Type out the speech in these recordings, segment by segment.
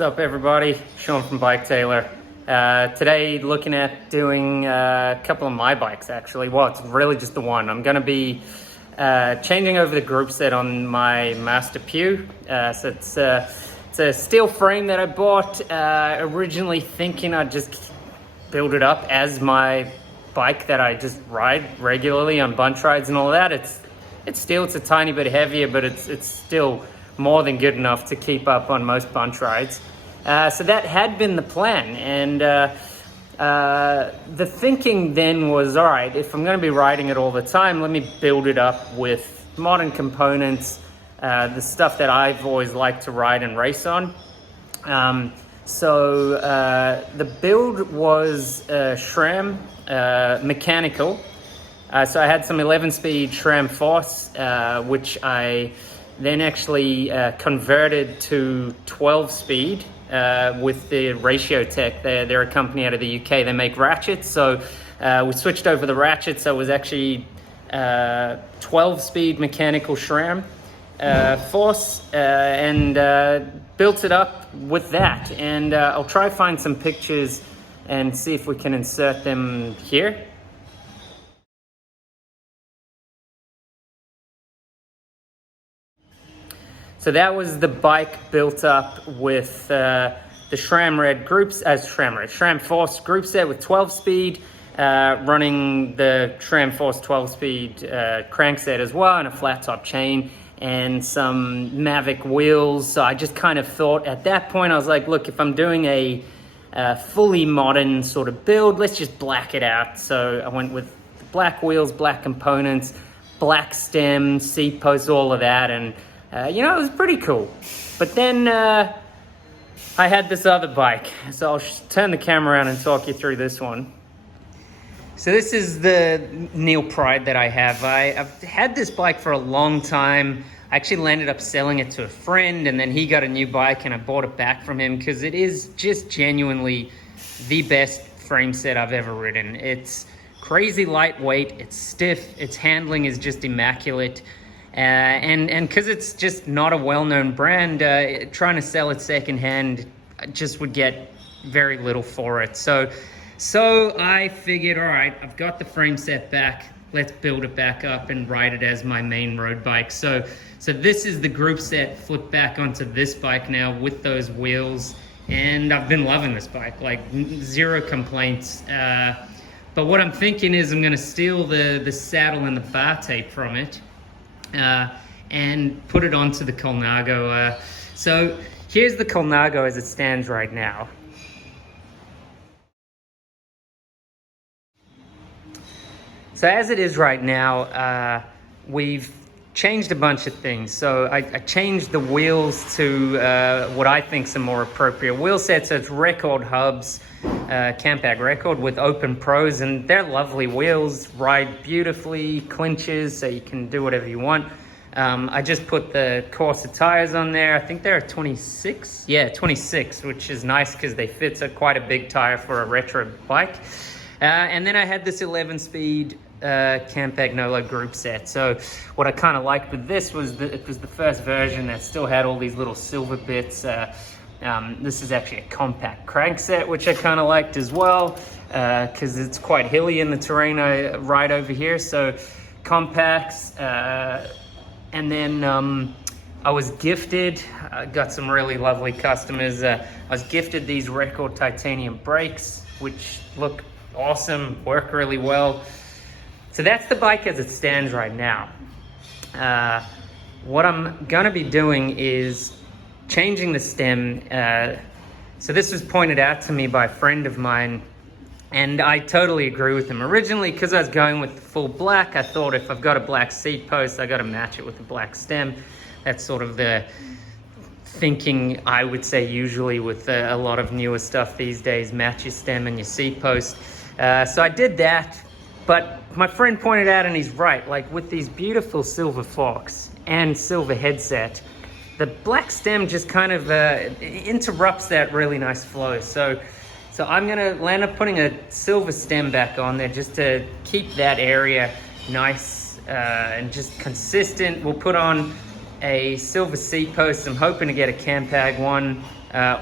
What's up, everybody? Sean from Bike Tailor. Today looking at doing a couple of my bikes, actually. Well, it's really just the one. I'm going to be changing over the group set on my Master Pew. So it's a steel frame that I bought, originally thinking I'd just build it up as my bike that I just ride regularly on bunch rides and all that. It's steel, it's a tiny bit heavier, but it's still more than good enough to keep up on most bunch rides. So that had been the plan, and the thinking then was, all right, if I'm going to be riding it all the time, let me build it up with modern components, the stuff that I've always liked to ride and race on. So the build was SRAM mechanical. So I had some 11-speed SRAM Force, which I then actually converted to 12-speed with the Ratio Tech. They're a company out of the UK. They make ratchets, so we switched over the ratchets. So it was actually 12-speed mechanical SRAM Force, and built it up with that. And I'll try to find some pictures and see if we can insert them here. So that was the bike built up with the SRAM Force group set with 12-speed, running the SRAM Force 12-speed crankset as well, and a flat top chain and some Mavic wheels. So I just kind of thought at that point, I was like, look, if I'm doing a fully modern sort of build, let's just black it out. So I went with black wheels, black components, black stem, seat posts, all of that, and it was pretty cool. But then I had this other bike, so I'll turn the camera around and talk you through this one. So this is the Neil Pride that I have. I've had this bike for a long time. I actually ended up selling it to a friend, and then he got a new bike and I bought it back from him because it is just genuinely the best frame set I've ever ridden. It's crazy lightweight, it's stiff, its handling is just immaculate. And because it's just not a well-known brand, trying to sell it secondhand just would get very little for it. So I figured, all right, I've got the frame set back. Let's build it back up and ride it as my main road bike. So this is the group set flipped back onto this bike now with those wheels, and I've been loving this bike, like zero complaints. But what I'm thinking is I'm going to steal the saddle and the bar tape from it. And put it onto the Colnago. So here's the Colnago as it stands right now. So as it is right now, we've changed a bunch of things. So I changed the wheels to what I think is a more appropriate wheel set. So it's Record hubs, Campagnolo Record with open pros, and they're lovely wheels, ride beautifully, clinches, so you can do whatever you want. I just put the Corsa tires on there. I think they're 26. Yeah, 26, which is nice because they fit. So quite a big tire for a retro bike. And then I had this 11-speed Campagnolo group set. So what I kind of liked with this was it was the first version that still had all these little silver bits. This is actually a compact crankset, which I kind of liked as well, because it's quite hilly in the terrain I ride over here. So compacts, and then I was gifted, got some really lovely customers. I was gifted these Record titanium brakes, which look awesome, work really well. So that's the bike as it stands right now. What I'm gonna be doing is changing the stem. So this was pointed out to me by a friend of mine, and I totally agree with him. Originally, because I was going with the full black, I thought if I've got a black seat post, I got to match it with a black stem. That's sort of the thinking I would say usually with a lot of newer stuff these days, match your stem and your seat post. So I did that, but my friend pointed out, and he's right, like with these beautiful silver forks and silver headset, the black stem just kind of interrupts that really nice flow. So I'm gonna land up putting a silver stem back on there just to keep that area nice and just consistent. We'll put on a silver seat post. I'm hoping to get a Campag one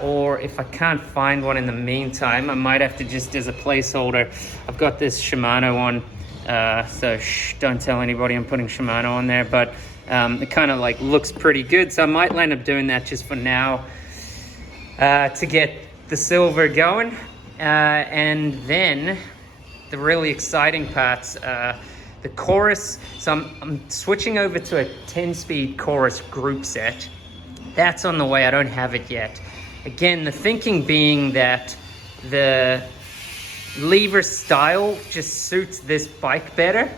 or if I can't find one in the meantime, I might have to just, as a placeholder, I've got this Shimano on, so don't tell anybody I'm putting Shimano on there, but it kind of like looks pretty good, so I might end up doing that just for now, to get the silver going. And then the really exciting parts, the chorus. So I'm switching over to a 10-speed chorus group set. That's on the way. I don't have it yet. Again, the thinking being that the lever style just suits this bike better.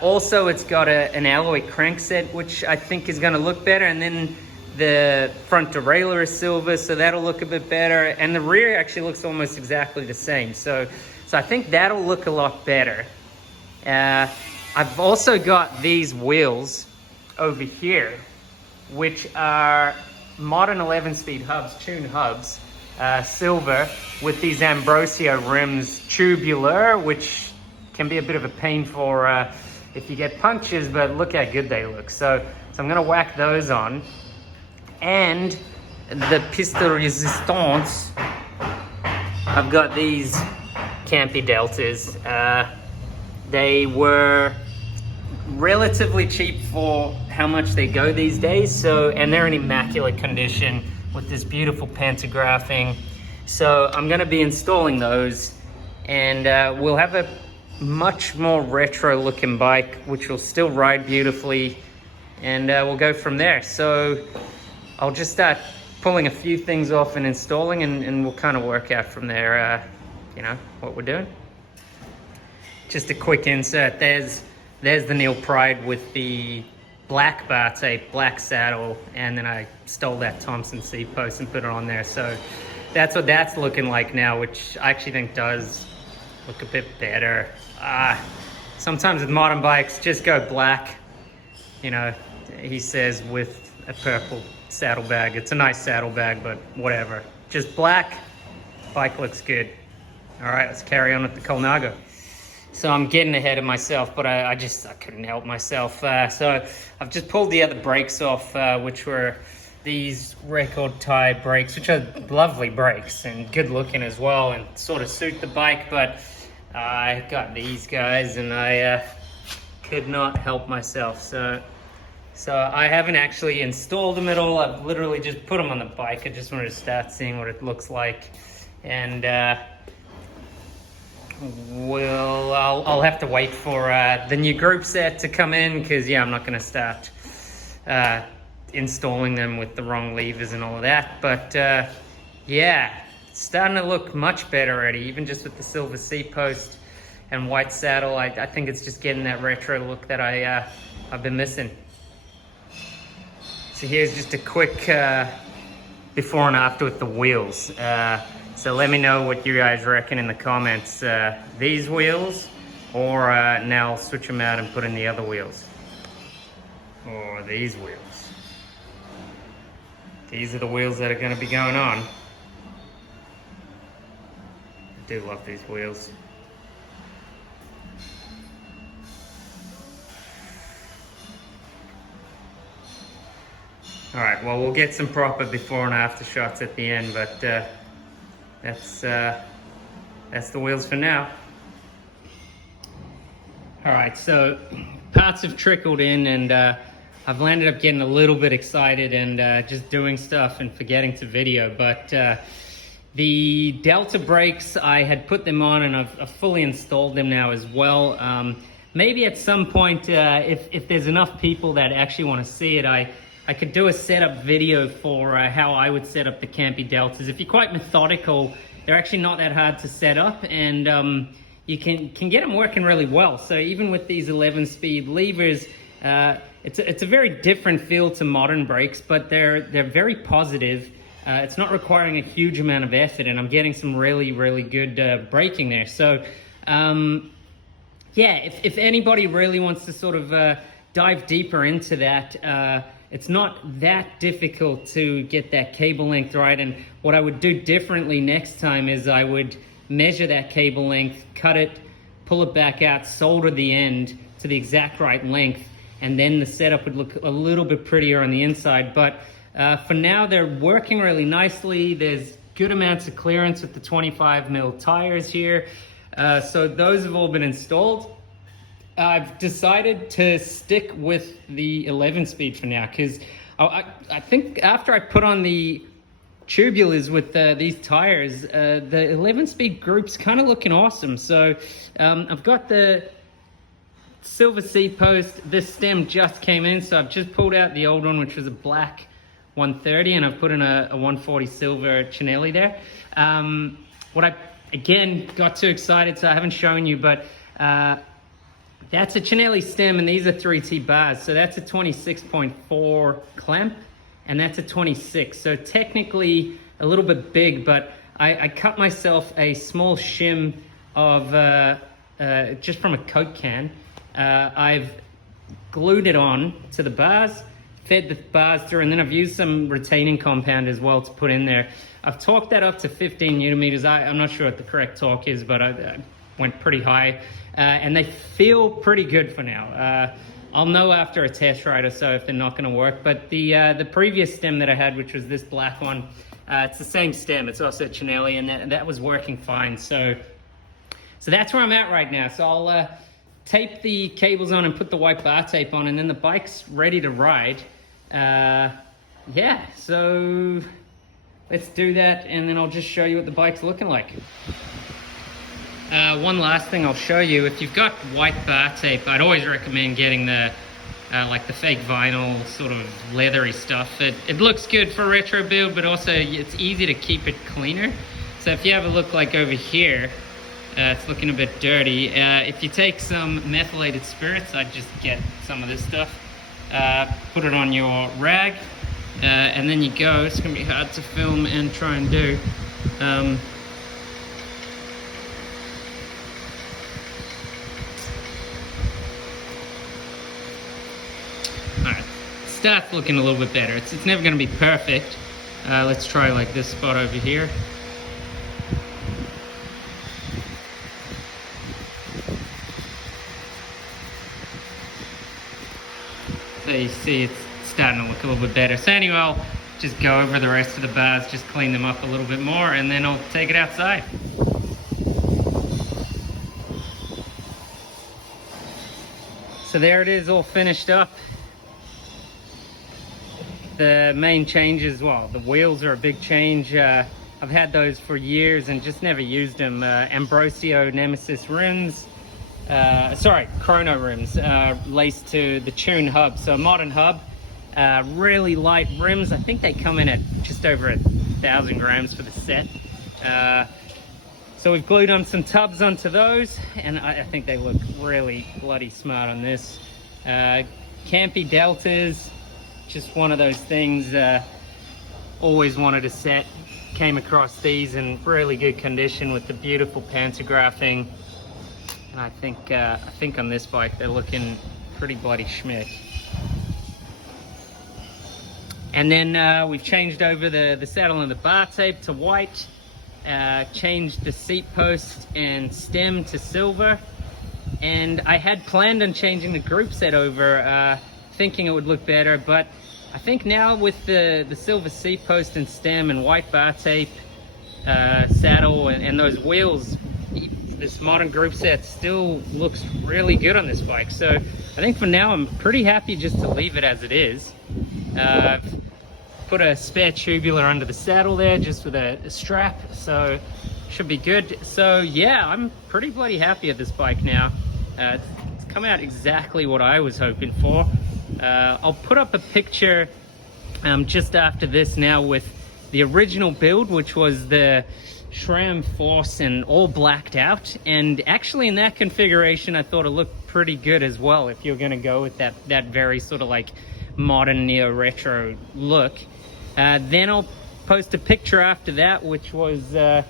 Also, it's got an alloy crankset, which I think is going to look better. And then the front derailleur is silver, so that'll look a bit better. And the rear actually looks almost exactly the same. So I think that'll look a lot better. I've also got these wheels over here, which are modern 11-speed hubs, tuned hubs, silver, with these Ambrosio rims, tubular, which can be a bit of a pain for if you get punctures, but look how good they look. So I'm gonna whack those on. And the piste resistance, I've got these Campy Deltas. They were relatively cheap for how much they go these days, and they're in immaculate condition with this beautiful pantographing. So I'm going to be installing those, and we'll have a much more retro looking bike, which will still ride beautifully, and we'll go from there. So I'll just start pulling a few things off and installing, and we'll kind of work out from there, you know, what we're doing. Just a quick insert, there's the Neil Pride with the black bar tape, black saddle, and then I stole that Thompson seat post and put it on there. So that's what that's looking like now, which I actually think does look a bit better. Sometimes with modern bikes, just go black, you know, he says, with a purple saddlebag. It's a nice saddlebag, but whatever. Just black, bike looks good. All right, let's carry on with the Colnago. So I'm getting ahead of myself, but I couldn't help myself. So I've just pulled the other brakes off, which were these Record tie brakes, which are lovely brakes and good looking as well, and sort of suit the bike. But I got these guys, and I could not help myself. So I haven't actually installed them at all. I've literally just put them on the bike. I just wanted to start seeing what it looks like, and I'll have to wait for the new group set to come in, because I'm not going to start installing them with the wrong levers and all of that. But yeah, it's starting to look much better already, even just with the silver seat post and white saddle. I think it's just getting that retro look that I've been missing. So here's just a quick before and after with the wheels. So let me know what you guys reckon in the comments. These wheels, or now I'll switch them out and put in the other wheels. Or these wheels. These are the wheels that are going to be going on. I do love these wheels. All right, well, we'll get some proper before and after shots at the end, but that's the wheels for now. All right, so parts have trickled in, and I've landed up getting a little bit excited and just doing stuff and forgetting to video. But the Delta brakes, I had put them on, and I've fully installed them now as well. Maybe at some point, if there's enough people that actually want to see it, I could do a setup video for how I would set up the Campy Deltas. If you're quite methodical, they're actually not that hard to set up, and you can get them working really well. So even with these 11-speed levers, it's a very different feel to modern brakes, but they're very positive. It's not requiring a huge amount of effort, and I'm getting some really, really good braking there. So yeah, if anybody really wants to sort of dive deeper into that, it's not that difficult to get that cable length right. And what I would do differently next time is I would measure that cable length, cut it, pull it back out, solder the end to the exact right length, and then the setup would look a little bit prettier on the inside. But For now, they're working really nicely. There's good amounts of clearance with the 25mm tires here. So those have all been installed. I've decided to stick with the 11-speed for now, because I think after I put on the tubulars with these tires, the 11-speed group's kind of looking awesome. So I've got the silver seat post. This stem just came in, so I've just pulled out the old one, which was a black 130, and I've put in a 140 silver Cinelli there. What I, again, got too excited, so I haven't shown you, but that's a Cinelli stem, and these are 3T bars. So that's a 26.4 clamp, and that's a 26. So technically a little bit big, but I cut myself a small shim of just from a Coke can. I've glued it on to the bars, fed the bars through, and then I've used some retaining compound as well to put in there. I've torqued that up to 15 newton meters. I'm not sure what the correct torque is, but I went pretty high. And they feel pretty good for now. I'll know after a test ride or so if they're not going to work. But the previous stem that I had, which was this black one, it's the same stem. It's also Cinelli, and that was working fine. So that's where I'm at right now. So I'll tape the cables on and put the white bar tape on, and then the bike's ready to ride. Yeah, so let's do that, and then I'll just show you what the bike's looking like. One last thing I'll show you, if you've got white bar tape, I'd always recommend getting the like the fake vinyl sort of leathery stuff. It looks good for a retro build, but also it's easy to keep it cleaner. So if you have a look like over here, it's looking a bit dirty. If you take some methylated spirits, I'd just get some of this stuff, put it on your rag, and then you go. It's gonna be hard to film and try and do. Starts looking a little bit better. It's never going to be perfect. Let's try like this spot over here. So you see it's starting to look a little bit better. So anyway, I'll just go over the rest of the bars, just clean them up a little bit more, and then I'll take it outside. So there it is, all finished up. The main changes, well, the wheels are a big change. I've had those for years and just never used them. Ambrosio Nemesis rims, chrono rims, laced to the tune hub. So a modern hub, really light rims. I think they come in at just over 1,000 grams for the set. So we've glued on some tubs onto those, and I think they look really bloody smart on this. Campy deltas. Just one of those things, always wanted a set. Came across these in really good condition with the beautiful pantographing. And I think on this bike they're looking pretty bloody schmick. And then we've changed over the saddle and the bar tape to white. Changed the seat post and stem to silver. And I had planned on changing the group set over, thinking it would look better, but I think now with the silver seat post and stem and white bar tape, saddle and those wheels, this modern group set still looks really good on this bike. So I think for now I'm pretty happy just to leave it as it is. Put a spare tubular under the saddle there just with a strap, so should be good. So yeah, I'm pretty bloody happy at this bike now. It's come out exactly what I was hoping for. I'll put up a picture just after this now with the original build, which was the SRAM Force and all blacked out. And actually in that configuration, I thought it looked pretty good as well, if you're gonna go with that very sort of like modern neo-retro look. Then I'll post a picture after that, which was the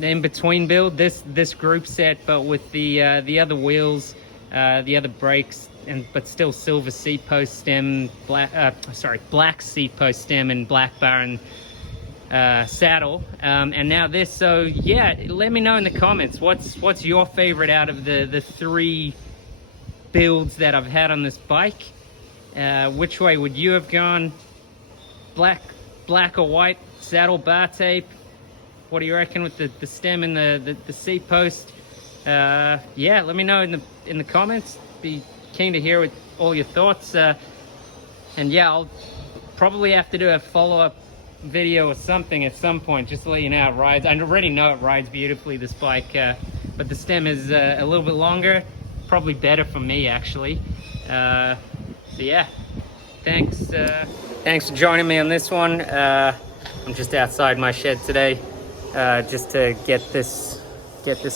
in-between build, this group set, but with the other wheels, the other brakes, but still silver seat post stem, black seat post stem and black bar and saddle, and now this. So yeah, let me know in the comments what's your favorite out of the three builds that I've had on this bike. Which way would you have gone? black or white saddle bar tape. What do you reckon with the stem and the seat post? Yeah, let me know in the comments. Be keen to hear all your thoughts. And yeah, I'll probably have to do a follow-up video or something at some point, just to let you know how it rides. I already know it rides beautifully, this bike, but the stem is a little bit longer, probably better for me actually. So yeah, thanks for joining me on this one. I'm just outside my shed today, just to get this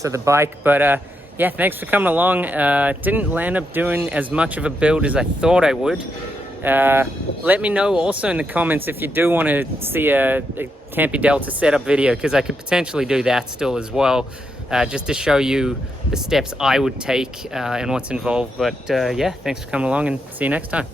other bike. But yeah, thanks for coming along. Didn't land up doing as much of a build as I thought I would. Let me know also in the comments if you do want to see a Campy Delta setup video, because I could potentially do that still as well, just to show you the steps I would take and what's involved. But yeah, thanks for coming along, and see you next time.